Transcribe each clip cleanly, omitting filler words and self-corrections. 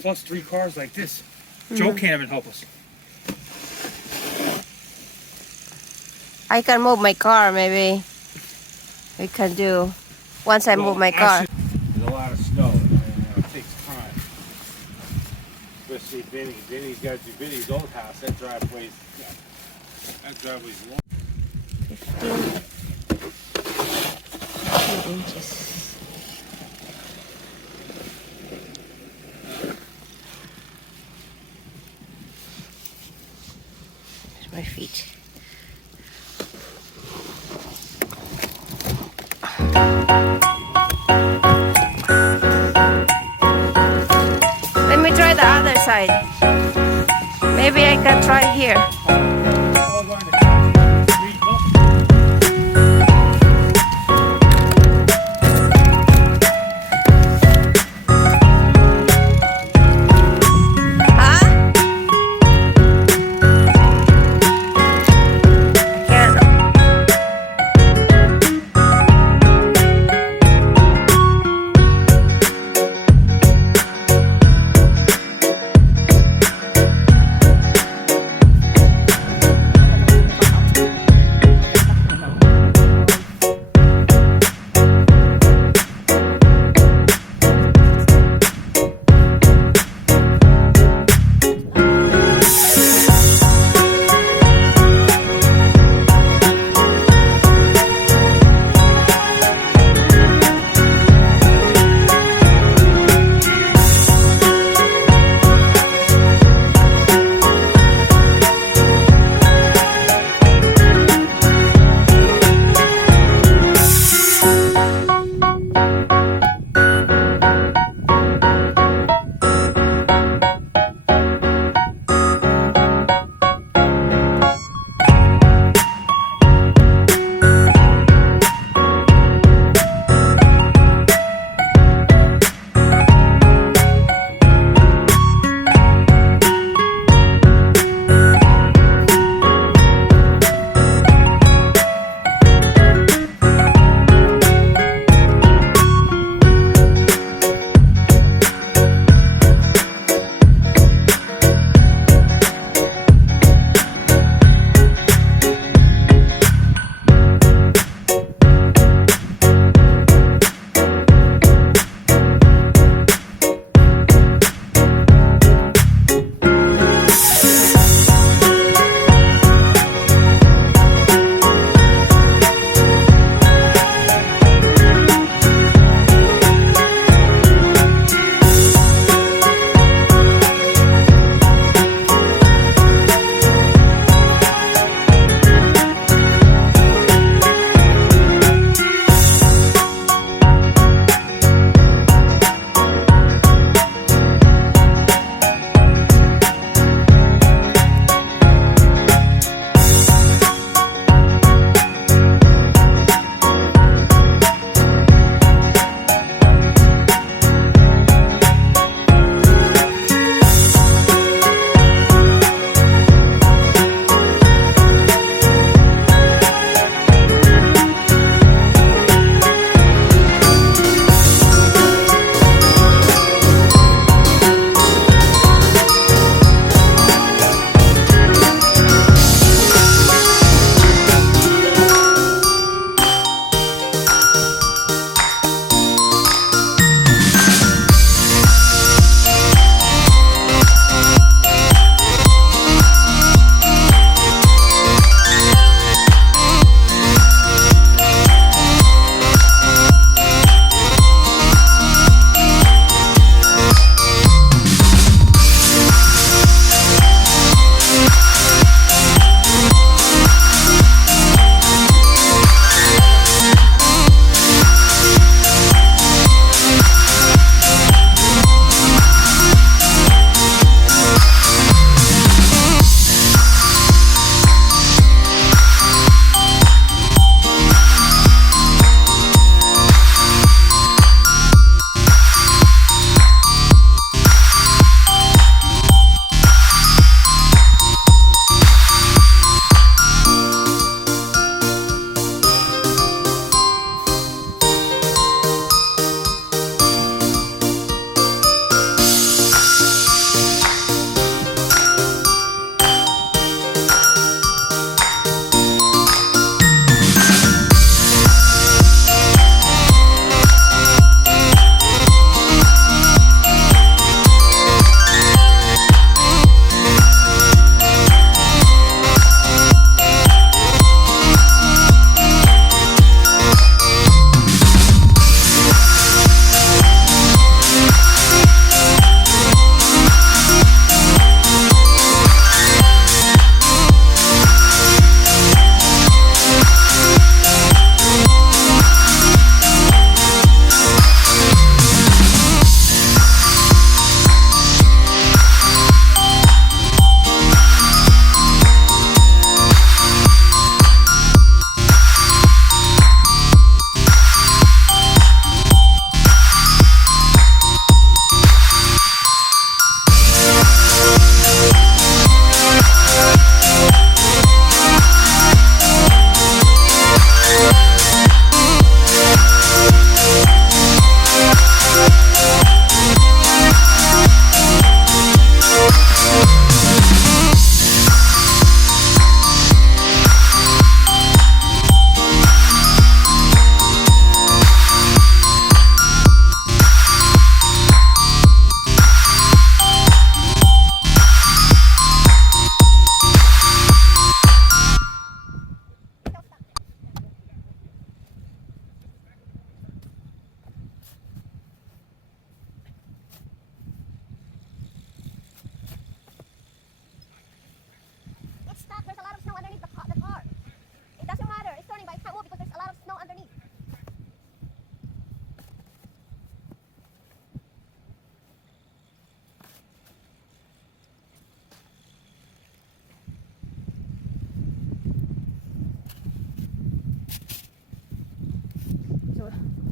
plus 3 cars like this. Joe can't even help us. I can move my car, maybe. We can do. Once I move my car. There's a lot of snow. It takes time. Especially Vinny. Vinny's got to do Vinny's old house. That driveway's long. 15 inches. There's my feet. Let me try the other side. Maybe I can try here.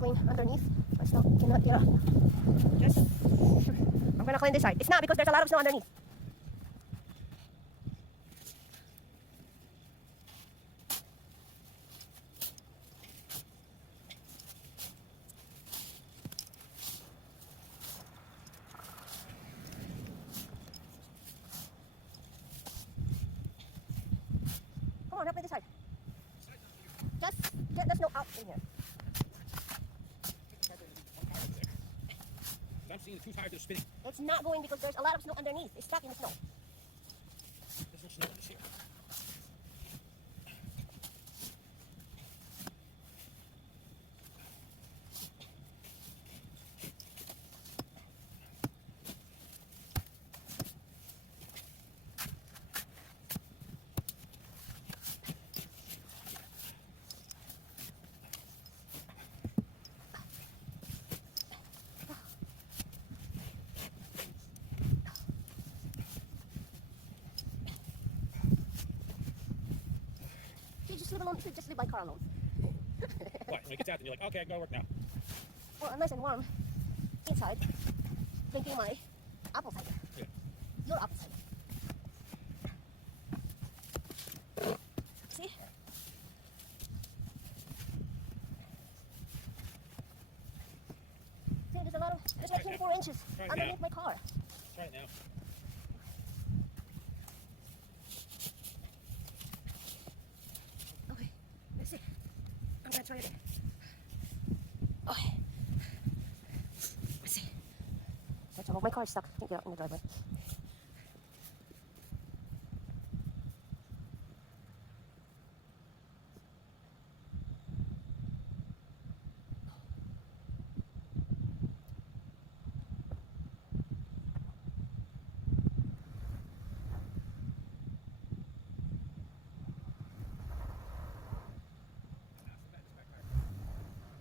clean underneath. My snow cannot get up. Just, I'm gonna clean this side. It's not because there's a lot of snow underneath. Come on, help me this side. Just get the snow out in here. I'm seeing the two tires are spinning. It's not going because there's a lot of snow underneath. It's stuck in the snow. There's no snow in this here. You just leave alone. You should just leave my car alone. What? When it gets out, then you're like, okay, I can go to work now. Well, I'm nice and warm inside, drinking my apple cider. Yeah. Your apple cider. See? See, there's a lot of, there's like 24 inches Right underneath now. my car. Try it now. Okay, let's see. I'm gonna try it. Okay. Let's see. Oh, my car is stuck. Can't get out in the driveway.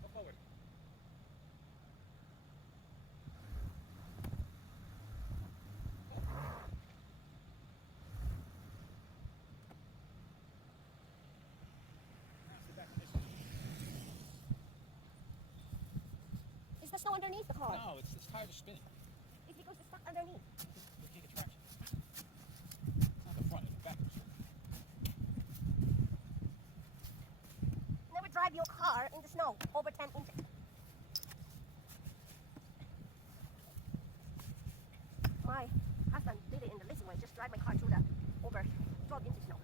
Go forward. Sit back in this one. Is the snow underneath the car? No, it's tires are spinning. It's because it's stuck underneath. You can't get traction. It's not the front, it's the back. Never drive your car in the snow over 10 inches. My husband did it in the leasing way. Just drive my car through the over 12 inches snow.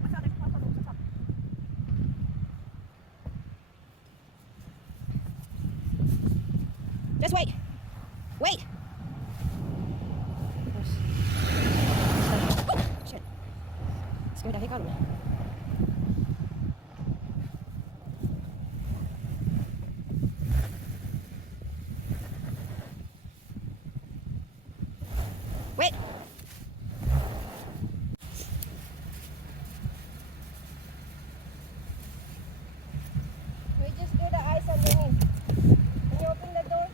What's up? There's a pop-up. What's up? Just wait. Wait. Oh, shit. Scared the heck out of me. Wait. We just do the ice underneath. Can you open the door?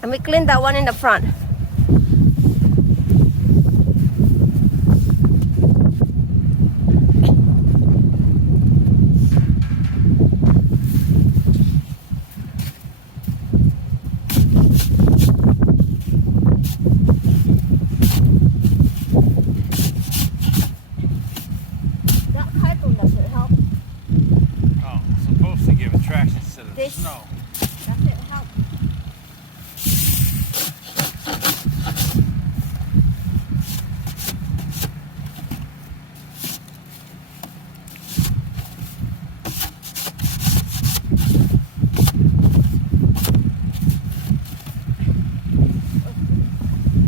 And we cleaned that one in the front. That cartoon doesn't help. Oh, supposed to give it traction instead of This- snow. Doesn't help.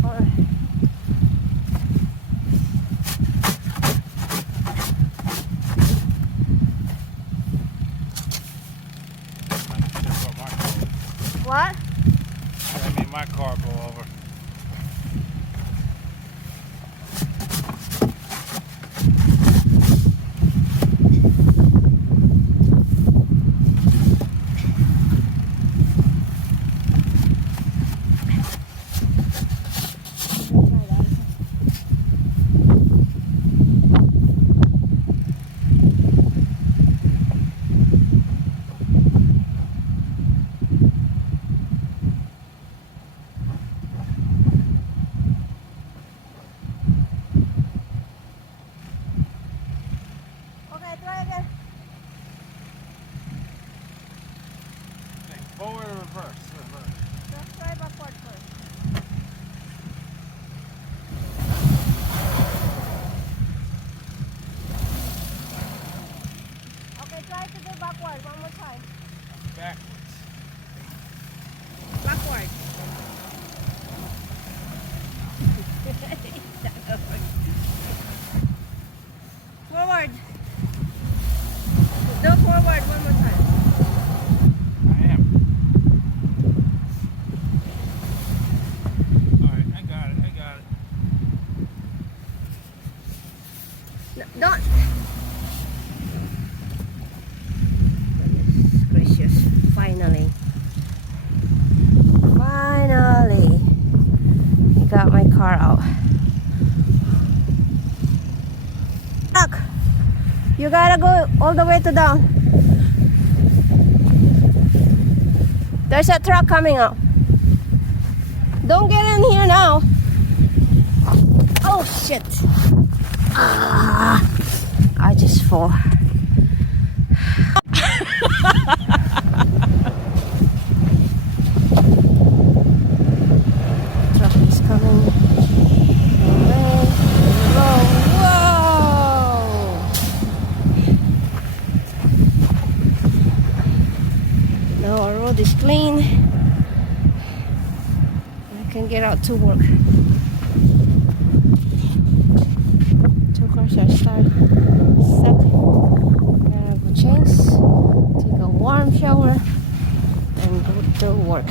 Alright. What? I made my car go over. Okay, try again. Forward or reverse? Reverse. Let's try backward first. Okay, try to do backward one more time. Backwards. Backward. Forward. Do forward one more time. I am. Alright, I got it. I got it. No, don't. Goodness gracious. Finally. Finally. I got my car out. Look. You gotta go all the way to down. There's a truck coming out. Don't get in here now. Oh shit. Ah, I just fall. Truck is coming. Away. Whoa. Now our road is clean. I can get out to work. Two cars are stuck. Gotta go change, take a warm shower, and go to work.